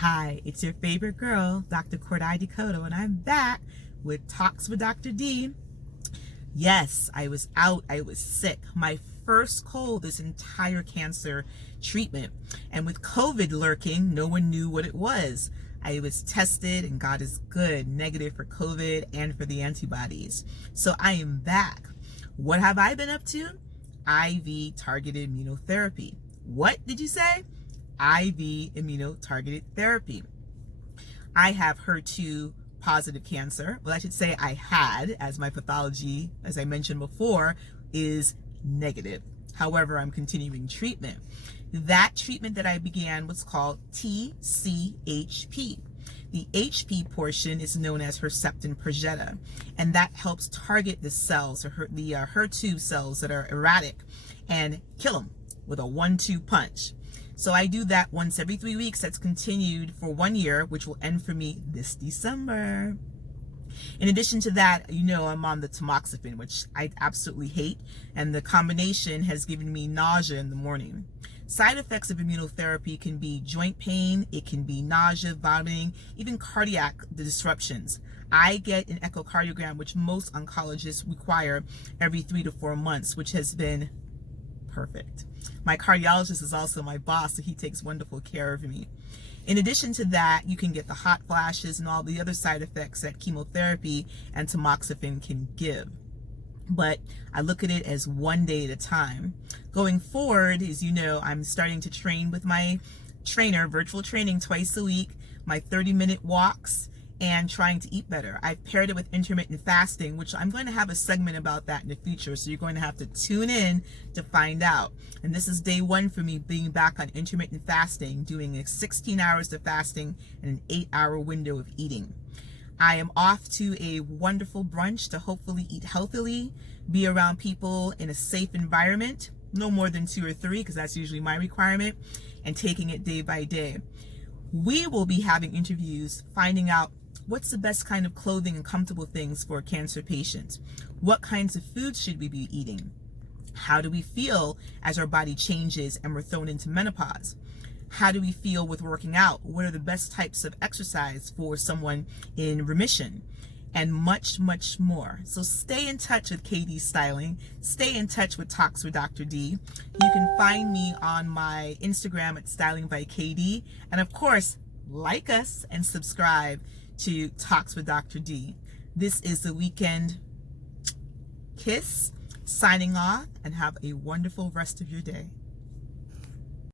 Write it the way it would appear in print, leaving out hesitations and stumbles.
Hi, it's your favorite girl, Dr. Kordai DeCoteau, and I'm back with Talks with Dr. D. Yes, I was out. I was sick. My first cold this entire cancer treatment. And with COVID lurking, no one knew what it was. I was tested, and God is good, negative for COVID and for the antibodies. So I am back. What have I been up to? IV targeted immunotherapy. What did you say? IV immunotargeted therapy. I have HER2 positive cancer. Well, I should say I had, as my pathology, as I mentioned before, is negative. However, I'm continuing treatment. That treatment that I began was called TCHP. The HP portion is known as Herceptin Perjeta, and that helps target the cells, or the HER2 cells that are erratic, and kill them with a 1-2 punch. So I do that once every 3 weeks. That's continued for 1 year, which will end for me this December. In addition to that, you know, I'm on the tamoxifen, which I absolutely hate, and the combination has given me nausea in the morning. Side effects of immunotherapy can be joint pain, it can be nausea, vomiting, even cardiac disruptions. I get an echocardiogram, which most oncologists require every 3 to 4 months, which has been perfect. My cardiologist is also my boss, so he takes wonderful care of me. In addition to that, you can get the hot flashes and all the other side effects that chemotherapy and tamoxifen can give. But I look at it as 1 day at a time. Going forward, as you know, I'm starting to train with my trainer, virtual training twice a week, my 30-minute walks, and trying to eat better. I've paired it with intermittent fasting, which I'm going to have a segment about that in the future, so you're going to have to tune in to find out. And this is day 1 for me being back on intermittent fasting, doing 16 hours of fasting and an 8-hour window of eating. I am off to a wonderful brunch to hopefully eat healthily, be around people in a safe environment, no more than 2 or 3, because that's usually my requirement, and taking it day by day. We will be having interviews, finding out what's the best kind of clothing and comfortable things for cancer patients. What kinds of foods should we be eating? How do we feel as our body changes and we're thrown into menopause? How do we feel with working out? What are the best types of exercise for someone in remission? And much, much more. So stay in touch with KD Styling. Stay in touch with Talks with Dr. D. You can find me on my Instagram at Styling by KD. And of course, like us and subscribe to Talks with Dr. D. This is the Weekend Kiss, signing off, and have a wonderful rest of your day.